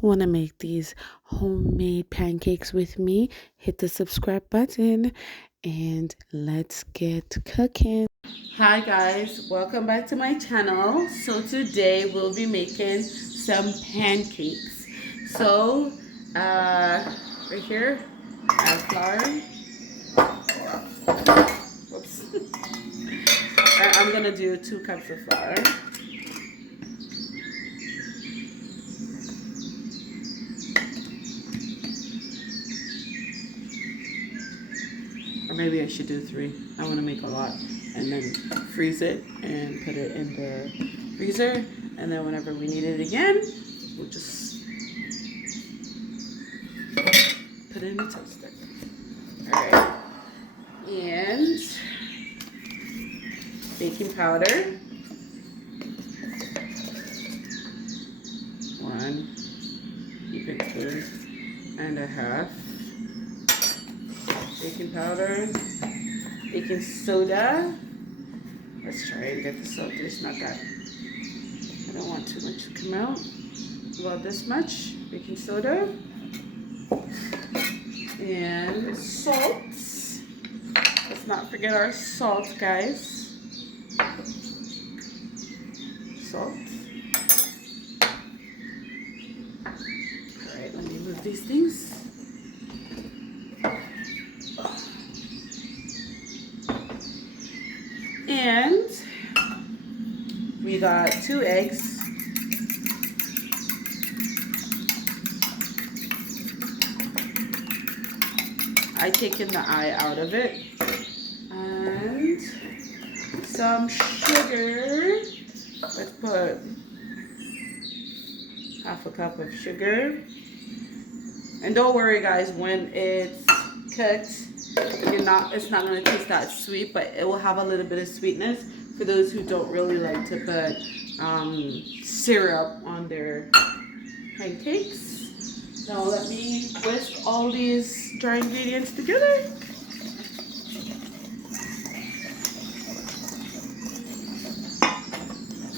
want to make these homemade pancakes with me, hit the subscribe button and let's get cooking. Hi guys, welcome back to my channel. So today we'll be making some pancakes. So right here I have flour. Whoops. I'm gonna do 2 cups of flour. Or maybe I should do 3. I want to make a lot and then freeze it and put it in the freezer. And then whenever we need it again, we'll just put it in the toaster. Alright. And baking powder. 1 heaping spoon and a half. Baking powder, baking soda. Let's try and get the soda. It's not that. I don't want too much to come out. About this much baking soda and salt. Let's not forget our salt, guys. Salt. All right, let me move these things. And we got 2 eggs. I taken the eye out of it. And some sugar. Let's put 1/2 cup of sugar. And don't worry guys, when it's cooked, it's not going to taste that sweet, but it will have a little bit of sweetness for those who don't really like to put syrup on their pancakes. Now let me whisk all these dry ingredients together.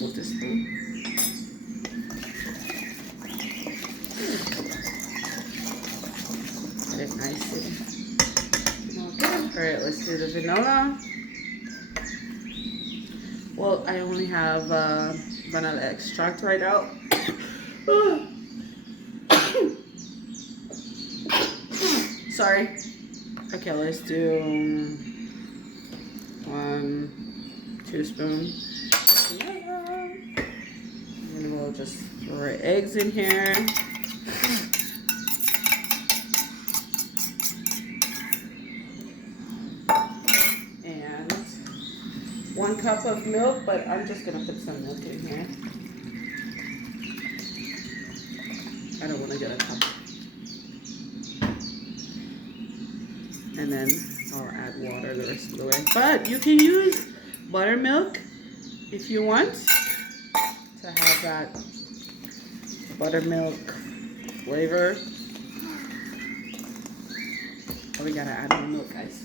With this spoon. Get it nicely. Alright, let's do the vanilla. Well, I only have vanilla extract right now. Sorry. Okay, let's do 1 teaspoon. And we'll just throw our eggs in here. And 1 cup of milk, but I'm just gonna put some milk in here. I don't want to get a cup. And then I'll add water the rest of the way. But you can use buttermilk if you want to have that buttermilk flavor. Oh, we gotta add more milk, guys.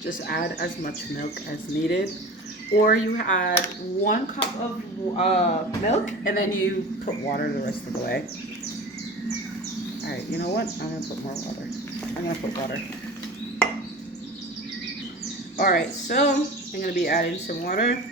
Just add as much milk as needed. Or you add 1 cup of milk and then you put water the rest of the way. Alright, you know what? I'm going to put more water. I'm going to put water. Alright, so I'm going to be adding some water.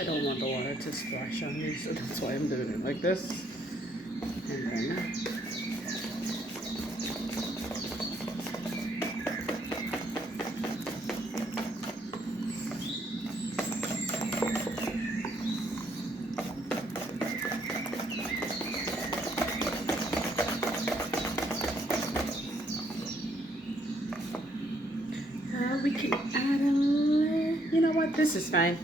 I don't want the water to splash on me, so that's why I'm doing it like this. And then we can add a what? This is fine.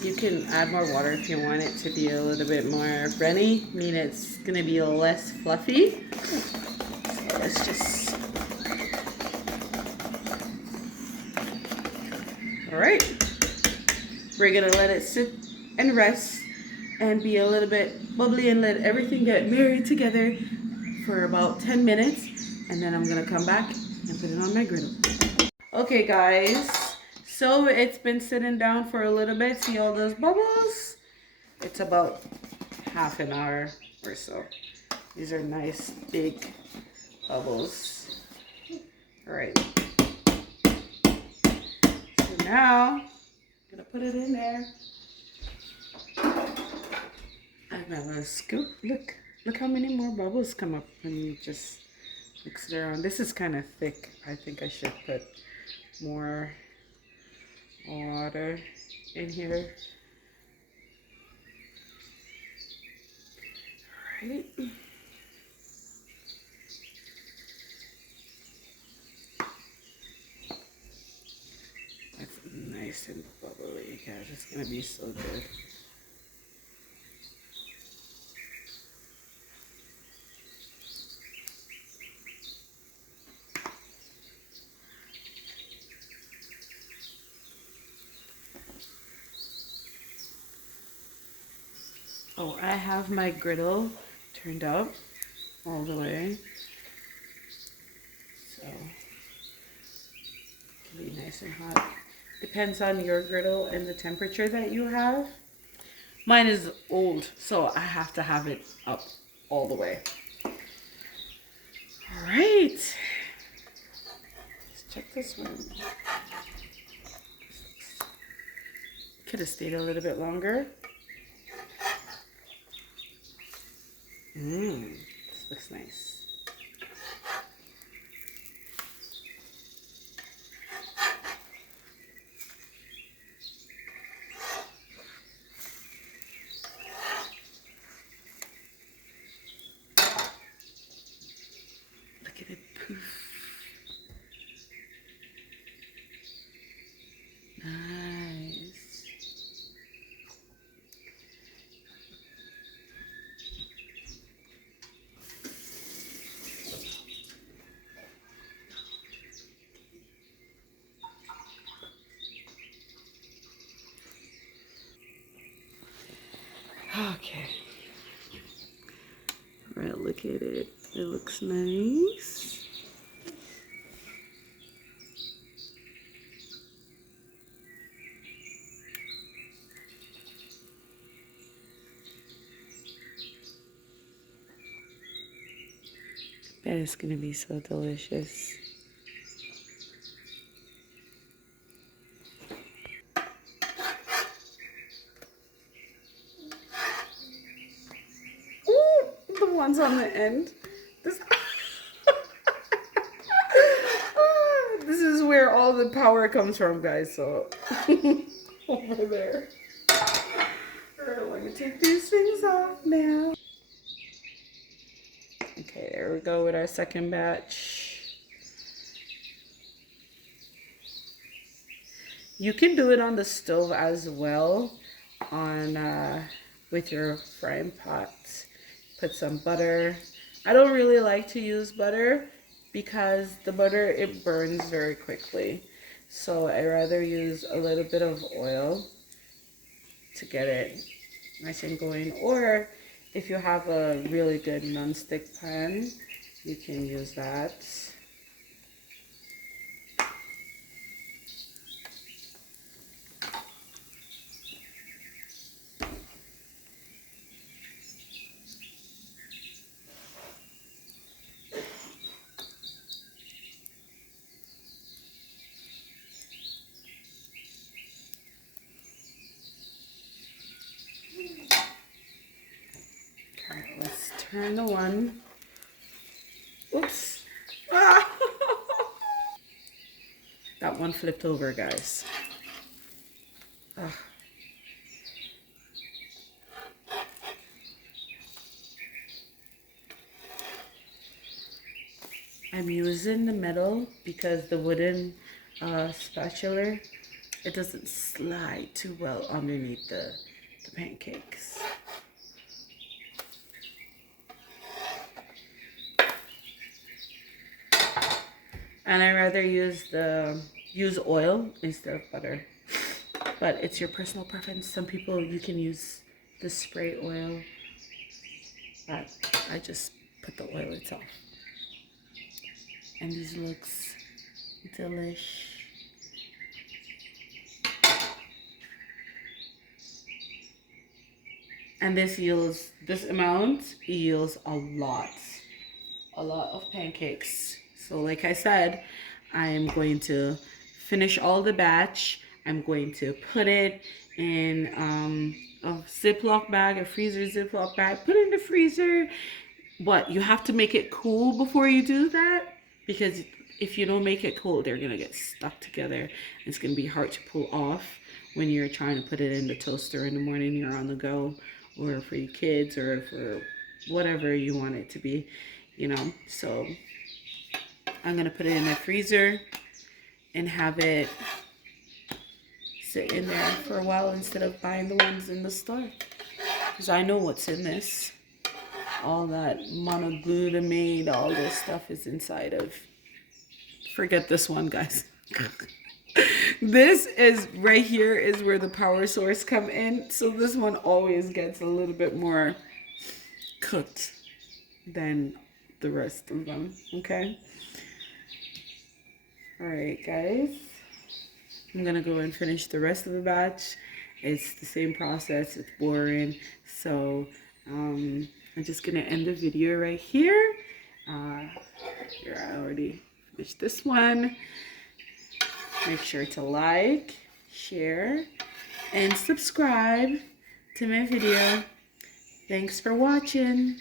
You can add more water if you want it to be a little bit more runny. I mean, it's gonna be less fluffy. So let's just. All right. We're gonna let it sit and rest and be a little bit bubbly and let everything get married together for about 10 minutes. And then I'm gonna come back and put it on my griddle. Okay guys, so it's been sitting down for a little bit. See all those bubbles? It's about half an hour or so. These are nice big bubbles. All right. So now I'm gonna put it in there. I'm gonna scoop. Look how many more bubbles come up when you just mix it around. This is kind of thick. I think I should put more water in here. All right. That's nice and bubbly, guys. It's gonna be so good. Oh, I have my griddle turned up all the way, so it can be nice and hot. Depends on your griddle and the temperature that you have. Mine is old, so I have to have it up all the way. All right, let's check this one. Could have stayed a little bit longer. This looks nice. Look at it poof. Nice. Okay. All right, look at it. It looks nice. Bet it's gonna be so delicious. Ooh, the ones on the end. This, this is where all the power comes from, guys. So over there. Alright, let me take these things off now. Okay, there we go with our second batch. You can do it on the stove as well, on with your frying pot. Put some butter. I don't really like to use butter because the butter, it burns very quickly. So I rather use a little bit of oil to get it nice and going. Or if you have a really good non-stick pan, you can use that. Alright, let's turn the one. Oops. Ah! That one flipped over, guys. Ugh. I'm using the metal because the wooden spatula it doesn't slide too well underneath the pancakes. And I rather use oil instead of butter. But it's your personal preference. Some people, you can use the spray oil, but I just put the oil itself. And these looks delish. And this amount yields a lot of pancakes. So like I said, I am going to finish all the batch. I'm going to put it in a Ziploc bag, a freezer Ziploc bag, put it in the freezer. But you have to make it cool before you do that, because if you don't make it cool, they're gonna get stuck together. It's gonna be hard to pull off when you're trying to put it in the toaster in the morning, you're on the go, or for your kids, or for whatever you want it to be, you know. So I'm gonna put it in the freezer and have it sit in there for a while instead of buying the ones in the store, because I know what's in this. All that monoglutamate, all this stuff is inside of. Forget this one, guys. This is right here is where the power source come in. So this one always gets a little bit more cooked than the rest of them. Okay. All right, guys. I'm gonna go and finish the rest of the batch. It's the same process. It's boring. So I'm just gonna end the video right here. Here, I already finished this one. Make sure to like, share, and subscribe to my video. Thanks for watching.